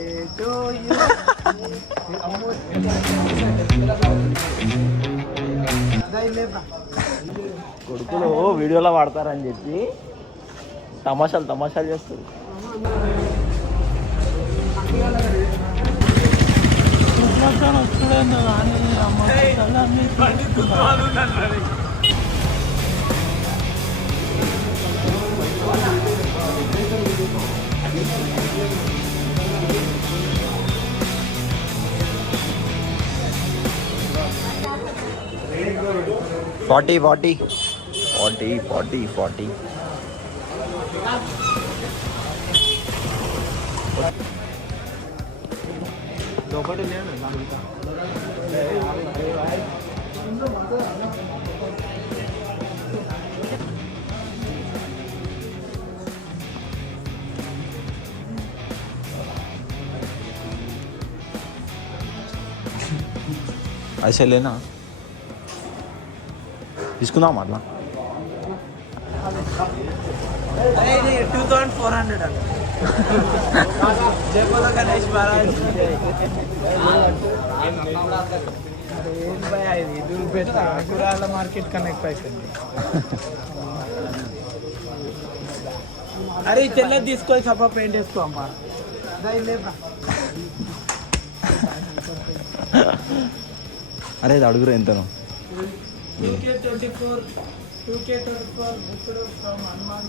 Birthday to you. కొడుకులు వీడియోలో వాడతారని చెప్పి తమాషాలు చేస్తారు. ఫార్టీ ఒకటి లేదు అయిసేలేనా తీసుకుందాం అట్లా. 2400 అండి. జయపోల గణేష్ మహారాజ్ కూరగాయల మార్కెట్ కన్నా ఎక్కువ అవుతుంది. అరే తెల్లది తీసుకొని సపా పెయింట్ వేసుకో అమ్మా. అరే ఇది అడుగురా ఎంతను? 2K24 ఇప్పుడు from Hanuman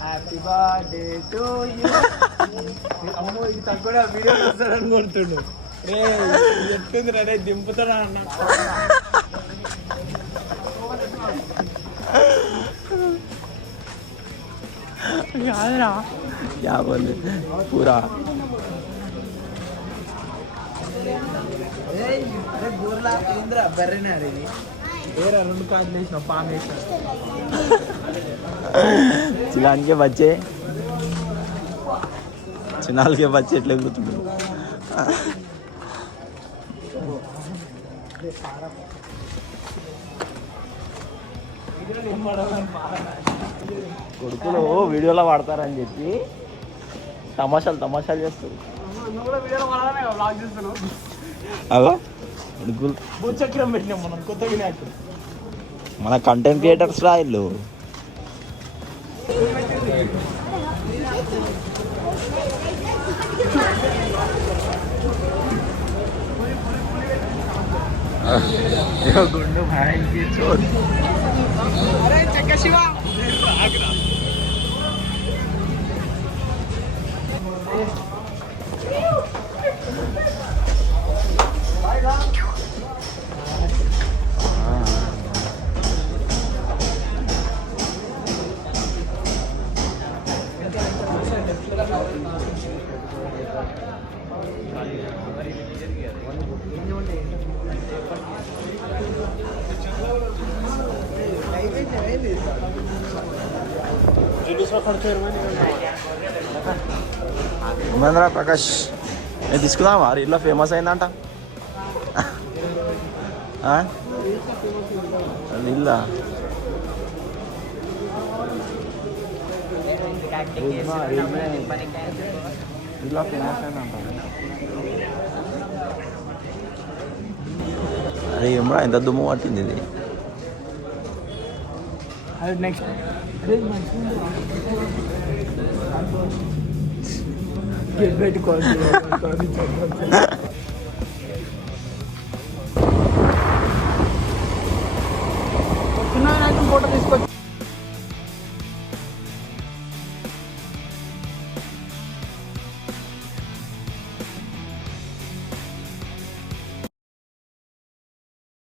happy birthday to you. అమ్మో ఇది తక్కువ వీడియో వస్తాడని కొడుతుండు. రే ఎట్టుంది రే దింపుతాడా అన్న. కాదురా పూరా అరే బోర్లా ఏంద్రా బర్రెనే అది. వేరే 2 కార్డులు వేసిన పాము వేసిన చిలానికే బచ్చే చిన్నాళ్ళకే బచ్చే ఎట్లా ఎగురుతుంది. కొడుకులు వీడియోలో వాడతారని చెప్పి తమాషాలు చేస్తారు. అగో కొడుకులు భూచక్రం పెట్టినాం మనం కొత్త వినాయకుడు. మన కంటెంట్ క్రియేటర్స్ రా ఇల్లు. గుండు భాయించి చోట్. అరే చక్క శివ ఉమేంద్ర ప్రకాష్ నేను తీసుకుందామా ఇట్లా ఫేమస్ అయిందంట. ఇల్లా ఇలా ఫేమస్ అయిందంట. అరే ఏమరా ఎంత దుమ్ము పట్టింది ఇది. నెక్స్ట్ పెట్టుకోవాలి.